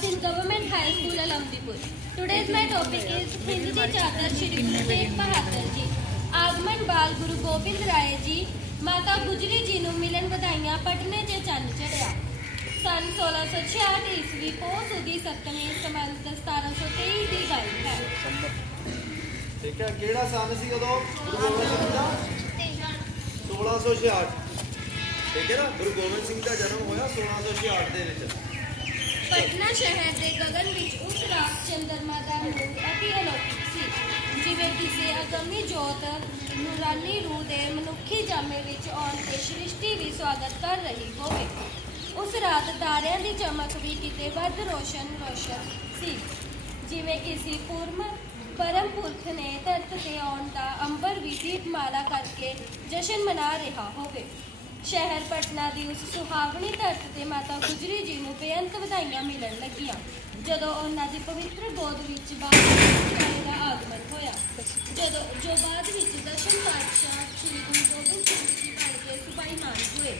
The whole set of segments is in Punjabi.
class in Government High School, Alamdipur. Today's my topic is Hind Ji Shri Guru Tegh Bahadur Ji. ਆਗਮਨ ਬਾਲ ਗੁਰੂ ਗੋਬਿੰਦ ਰਾਏ ਜੀ ਮਾਤਾ ਗੁਜਰੀ ਜੀ ਨੂੰ ਮਿਲਣ ਵਧਾਈਆਂ ਪਟਨੇ 'ਚ ਚੰਨ ਚੜਿਆ ਸਨ 1666 ਈਸਵੀ ਪੋਸ ਉਗੀ ਸੱਤਵੇਂ ਸਮੰਤ 1723 ਦੀ ਗੱਲ ਹੈ ਠੀਕ ਹੈ ਕਿਹੜਾ ਸੰਨ ਸੀ ਉਦੋਂ ਗੁਰੂ ਗੋਬਿੰਦ ਸਿੰਘ ਦਾ 1666 ਠੀਕ ਹੈ ਨਾ ਗੁਰੂ ਗੋਬਿੰਦ ਸਿੰਘ ਦਾ ਜਨਮ ਹੋਇਆ 1666 ਦੇ ਵਿੱਚ ਪਟਨਾ ਸ਼ਹਿਰ ਦੇ ਗਗਨ ਵਿੱਚ ਉਸ ਰਾਤ ਚੰਦਰਮਾ ਦਾ ਨੂਰ ਅਤੀ ਅਲੌਕਿਕ ਸੀ। ਜਿਵੇਂ ਕਿਸੇ ਅਗੰਮੀ ਜੋਤ ਨੂਰਾਨੀ ਰੂਹ ਦੇ ਮਨੁੱਖੀ ਜਾਮੇ ਵਿੱਚ ਆਉਣ ਤੇ ਸ੍ਰਿਸ਼ਟੀ ਵੀ ਸਵਾਗਤ ਕਰ ਰਹੀ ਹੋਵੇ। ਉਸ ਰਾਤ ਤਾਰਿਆਂ ਦੀ ਚਮਕ ਵੀ ਕਿਤੇ ਵੱਧ ਰੋਸ਼ਨ ਰੋਸ਼ਨ ਸੀ। ਜਿਵੇਂ ਕਿਸੇ ਪੂਰਮ, ਪਰਮ ਪੁਰਖ ਨੇ ਧਰਤ ਤੇ ਆਉਣ ਦਾ ਅੰਬਰ ਵੀ ਦੀਪਮਾਲਾ ਕਰਕੇ ਜਸ਼ਨ ਮਨਾ ਰਿਹਾ ਹੋਵੇ। ਸ਼ਹਿਰ ਪਟਨਾ ਦੀ ਉਸ ਸੁਹਾਵਣੀ ਧਰਤ ਤੇ ਮਾਤਾ ਗੁਜਰੀ ਜੀ ਨੂੰ ਬੇਅੰਤ ਵਧਾਈਆਂ ਮਿਲਣ ਲੱਗੀਆਂ। ਜਦੋਂ ਉਹਨਾਂ ਦੀ ਪਵਿੱਤਰ ਗੋਦ ਵਿੱਚ ਬਾਦਸ਼ਾਹ ਦਾ ਆਗਮਨ ਹੋਇਆ, ਜਦੋਂ ਜੋ ਬਾਅਦ ਵਿੱਚ ਦਸ਼ਮ ਪਾਤਸ਼ਾਹ ਸ੍ਰੀ ਗੁਰੂ ਗੋਬਿੰਦ ਸਿੰਘ ਜੀ ਬਣ ਕੇ ਸੁਭਾਈਮਾਨ ਹੋਏ,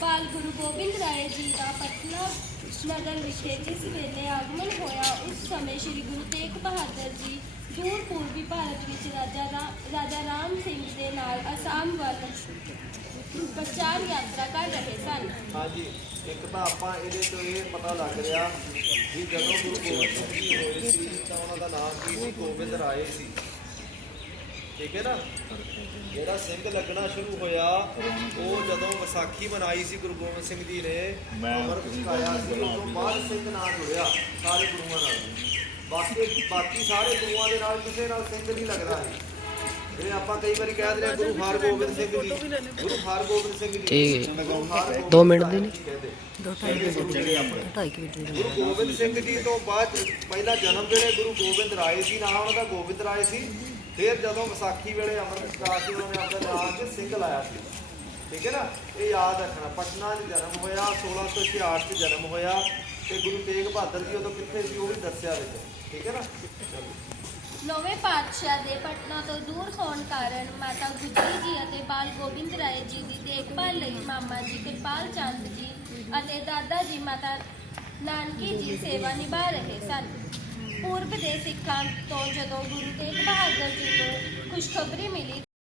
ਬਾਲ ਗੁਰੂ ਗੋਬਿੰਦ ਰਾਏ ਜੀ ਦਾ ਪਟਨਾ ਨਗਰ ਵਿਖੇ ਜਿਸ ਵੇਲੇ ਆਗਮਨ ਹੋਇਆ, ਉਸ ਸਮੇਂ ਸ੍ਰੀ ਗੁਰੂ ਤੇਗ ਬਹਾਦਰ ਜੀ ਦੂਰ ਪੂਰਬੀ ਭਾਰਤ ਵਿੱਚ ਰਾਜਾ ਰਾਜਾ ਰਾਮ ਸਿੰਘ ਦੇ ਨਾਲ ਅਸਾਮ ਵੱਲ ਪ੍ਰਚਾਰ ਯਾਤਰਾ ਕਰ ਰਹੇ ਸਨ। ਇੱਕ ਤਾਂ ਆਪਾਂ ਇਹਦੇ ਤੋਂ ਇਹ ਪਤਾ ਲੱਗ ਰਿਹਾ ਵੀ ਜਦੋਂ ਗੁਰੂ ਗੋਬਿੰਦ ਸਿੰਘ ਜੀ ਹੋਏ ਸੀ ਤਾਂ ਉਹਨਾਂ ਦਾ ਨਾਮ ਕੀ ਸੀ? ਗੋਬਿੰਦ ਰਾਏ ਸੀ। ਠੀਕ ਹੈ ਨਾ? ਜਿਹੜਾ ਸਿੰਘ ਲੱਗਣਾ ਸ਼ੁਰੂ ਹੋਇਆ ਉਹ ਜਦੋਂ ਵਿਸਾਖੀ ਮਨਾਈ ਸੀ ਗੁਰੂ ਗੋਬਿੰਦ ਸਿੰਘ ਜੀ ਨੇ ਅਮਰ ਛਕਾਇਆ ਸੀ ਉਸ ਤੋਂ ਬਾਅਦ ਸਿੰਘ ਨਾਂ ਜੁੜਿਆ ਸਾਰੇ ਗੁਰੂਆਂ ਨਾਲ। ਬਾਕੀ ਬਾਕੀ ਸਾਰੇ ਗੁਰੂਆਂ ਦੇ ਨਾਲ ਕਿਸੇ ਨਾਲ ਸਿੰਘ ਨਹੀਂ ਲੱਗਦਾ ਹੈ। ਜਿਵੇਂ ਆਪਾਂ ਕਈ ਵਾਰੀ ਕਹਿ ਦਿੰਦੇ ਹਾਂ ਗੁਰੂ ਹਰਗੋਬਿੰਦ ਸਿੰਘ ਜੀ। ਗੁਰੂ ਹਰਗੋਬਿੰਦ ਸਿੰਘ ਜੀ। ਇਹ ਗੁਰੂ ਹਰਗੋਬਿੰਦ ਦੋ ਮਿੰਟ ਦੇ ਨੇ। ਜੀ। ਦੋ ਢਾਈ ਮਿੰਟ ਦੇ ਢਾਈ ਕੁ ਮਿੰਟ ਦੇ ਗੁਰੂ ਗੋਬਿੰਦ ਸਿੰਘ ਜੀ ਤੋਂ ਬਾਅਦ ਪਹਿਲਾ ਜਨਮ ਵੇਲੇ ਗੁਰੂ ਗੋਬਿੰਦ ਰਾਏ ਸੀ ਨਾਮ ਉਹਨਾਂ ਦਾ ਗੋਬਿੰਦ ਰਾਏ ਸੀ। ਫਿਰ ਜਦੋਂ ਵਿਸਾਖੀ ਵੇਲੇ ਅੰਮ੍ਰਿਤ ਛਕਾ ਕੇ ਉਹਨੇ ਆਪਣਾ ਨਾਮ ਤੇ ਸਿੰਘ ਲਾਇਆ ਸੀ। ਠੀਕ ਹੈ ਨਾ? ਇਹ ਯਾਦ ਰੱਖਣਾ। ਪਟਨਾ 'ਚ ਜਨਮ ਹੋਇਆ 1666 'ਚ ਜਨਮ ਹੋਇਆ। ਤੇ ਗੁਰੂ ਤੇਗ ਬਹਾਦਰ ਜੀ ਉਦੋਂ ਕਿੱਥੇ ਸੀ ਉਹ ਵੀ ਦੱਸਿਆ ਵਿੱਚ। ਠੀਕ ਹੈ ਨਾ? ਨੌਵੇਂ ਪਾਤਸ਼ਾਹ ਦੇ ਪਟਨਾ ਤੋਂ ਦੂਰ ਹੋਣ ਕਾਰਨ ਮਾਤਾ ਗੁਜਰੀ ਜੀ ਅਤੇ ਬਾਲ ਗੋਬਿੰਦ ਰਾਏ ਜੀ ਦੀ ਦੇਖਭਾਲ ਲਈ ਮਾਮਾ ਜੀ ਕਿਰਪਾਲ ਚੰਦ ਜੀ ਅਤੇ ਦਾਦਾ ਜੀ ਮਾਤਾ ਨਾਨਕੀ ਜੀ ਸੇਵਾ ਨਿਭਾ ਰਹੇ ਸਨ। ਪੂਰਬ ਦੇ ਸਿੱਖਾਂ ਤੋਂ ਜਦੋਂ ਗੁਰੂ ਤੇਗ ਬਹਾਦਰ ਜੀ ਨੂੰ ਖੁਸ਼ਖਬਰੀ ਮਿਲੀ